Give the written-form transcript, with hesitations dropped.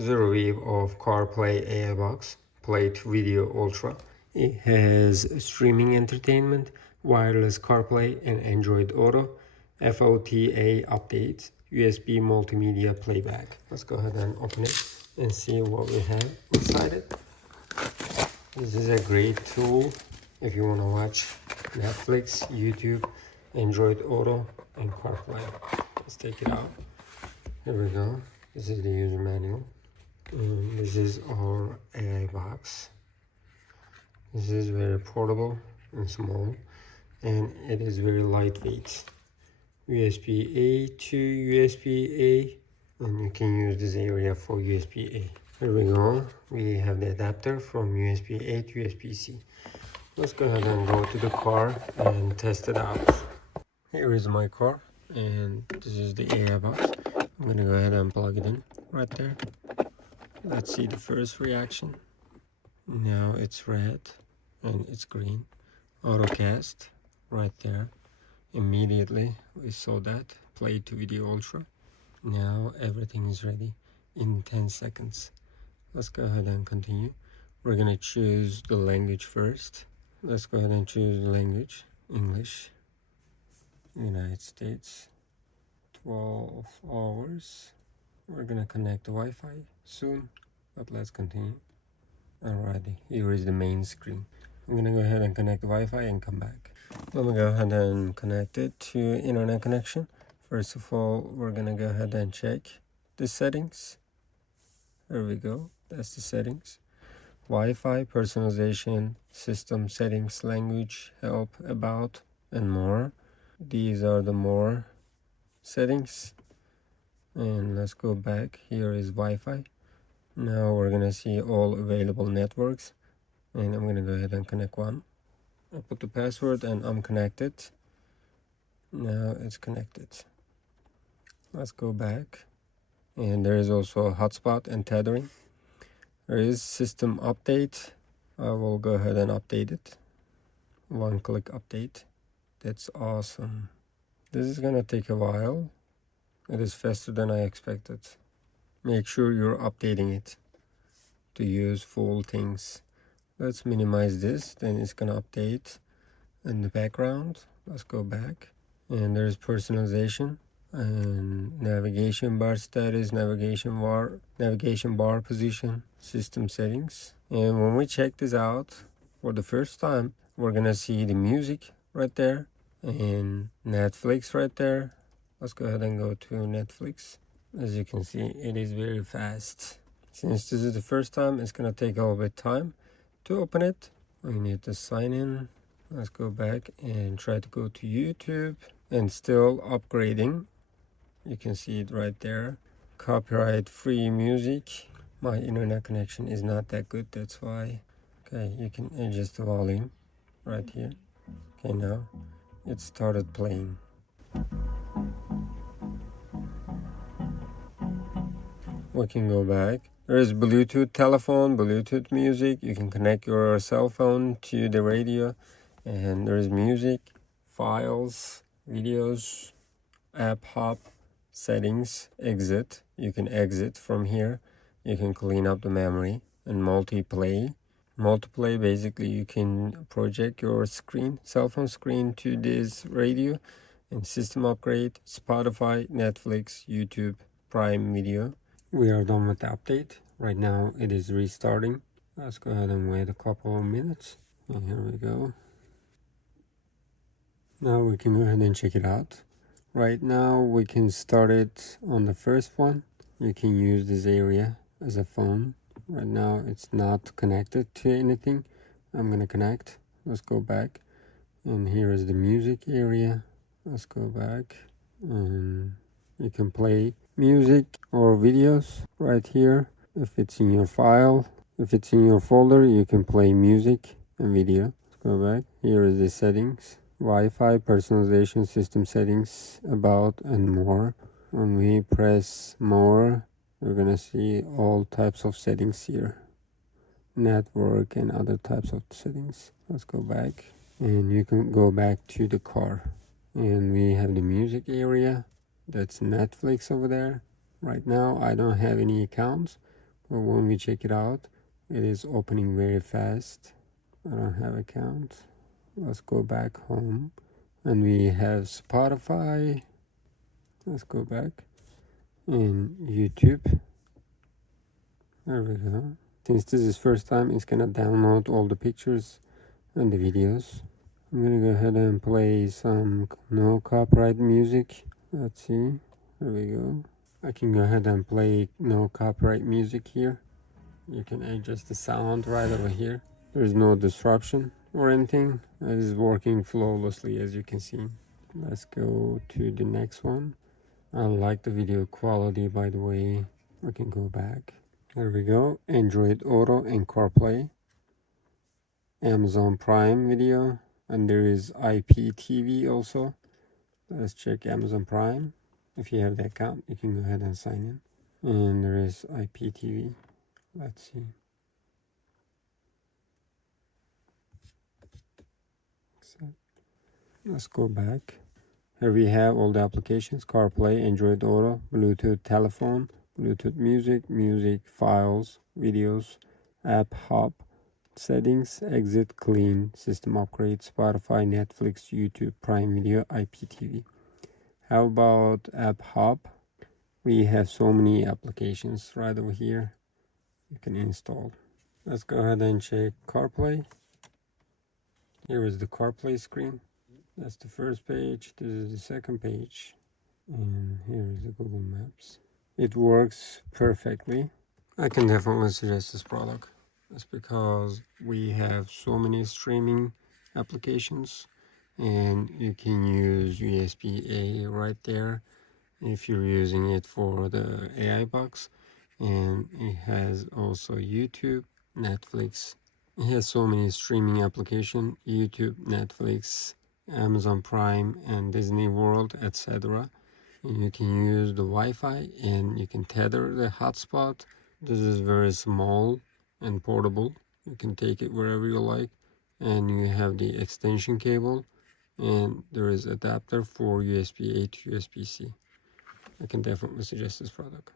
The review of CarPlay Play2Video Ultra. It has streaming entertainment, wireless CarPlay and Android Auto, FOTA updates, USB multimedia playback. Let's go ahead and open it and see what we have inside it. This is a great tool if you want to watch Netflix, YouTube, Android Auto, and CarPlay. Let's take it out. Here we go. This is the user manual. And this is our AI box. This is very portable and small, and it is very lightweight. USB-A to USB-A, and you can use this area for USB-A. Here we go. We have the adapter from USB-A to USB-C. Let's go ahead and go to the car and test it out. Here is my car, and this is the AI box. I'm gonna go ahead and plug it in right there. Let's see the first reaction. Now it's red and it's green. AutoCast right there. Immediately we saw that. Play2Video Ultra. Now everything is ready in 10 seconds. Let's go ahead and continue. We're gonna choose the language first. Let's go ahead and choose the language. English. United States. 12 hours. We're gonna connect to Wi-Fi soon, but let's continue. Alrighty, here is the main screen. I'm gonna go ahead and connect Wi-Fi and come back. Let me go ahead and connect it to internet connection. First of all, we're gonna go ahead and check the settings. There we go, that's the settings. Wi-Fi, personalization, system settings, language, help, about, and more. These are the more settings. And let's go back. Here is Wi-Fi. Now we're gonna see all available networks, and I'm gonna go ahead and connect one. I put the password and I'm connected. Now it's connected. Let's go back, and there is also a hotspot and tethering. There is system update. I will go ahead and update it. One-click update. That's awesome. This is gonna take a while. It is faster than I expected. Make sure you're updating it to use full things. Let's minimize this, then it's gonna update in the background. Let's go back, and there's personalization and navigation bar status, navigation bar position, system settings. And when we check this out for the first time, we're gonna see the music right there and Netflix right there. Let's go ahead and go to Netflix. As you can see, it is very fast. Since this is the first time, it's gonna take a little bit time to open it. We need to sign in. Let's go back and try to go to YouTube, and still upgrading. You can see it right there. Copyright free music. My internet connection is not that good, that's why. Okay, you can adjust the volume right here. Okay, now it started playing. We can go back. There is Bluetooth telephone, Bluetooth music. You can connect your cell phone to the radio, and there is music, files, videos, app hop, settings, exit. You can exit from here. You can clean up the memory, and multiplay. Multiplay, basically you can project your screen, cell phone screen, to this radio, and system upgrade, Spotify, Netflix, YouTube, Prime Video. We are done with the update. Right now it is restarting. Let's go ahead and wait a couple of minutes. And here we go. Now we can go ahead and check it out. Right now we can start it on the first one. You can use this area as a phone. Right now it's not connected to anything. I'm gonna connect. Let's go back. And here is the music area. Let's go back, and you can play music or videos right here. If it's in your file, if it's in your folder, you can play music and video. Let's go back. Here is the settings. Wi-Fi, personalization, system settings, about, and more. When we press more, we're gonna see all types of settings here. Network and other types of settings. Let's go back, and you can go back to the car. And we have the music area. That's Netflix over there. Right now I don't have any accounts, But when we check it out, it is opening very fast. I don't have account. Let's go back home, and we have Spotify. Let's go back in YouTube. There we go. Since this is first time, it's gonna download all the pictures and the videos. I'm gonna go ahead and play some no copyright music. Let's see. There we go. I can go ahead and play no copyright music here. You can adjust the sound right over here. There's no disruption or anything. It is working flawlessly, as you can see. Let's go to the next one. I like the video quality, by the way. I can go back. There we go. Android Auto and CarPlay. Amazon Prime Video. And there is IPTV also. Let's check Amazon Prime. If you have the account, you can go ahead and sign in. And there is IPTV. Let's see. Let's go back. Here we have all the applications: CarPlay, Android Auto, Bluetooth telephone, Bluetooth music, files, videos, app hub, settings, exit, clean, system upgrade, Spotify, Netflix, YouTube, Prime Video, IPTV. How about app hub? We have so many applications right over here you can install. Let's go ahead and check CarPlay. Here is the CarPlay screen. That's the first page. This is the second page. And here is the Google Maps. It works perfectly. I can definitely suggest this product. That's because we have so many streaming applications, and you can use USB-A right there if you're using it for the AI box. And it has also YouTube, Netflix. It has so many streaming applications: YouTube, Netflix, Amazon Prime, and Disney World, etc. You can use the Wi-Fi, and you can tether the hotspot. This is very small and portable. You can take it wherever you like. And you have the extension cable, and there is adapter for USB-A to USB-C. I can definitely suggest this product.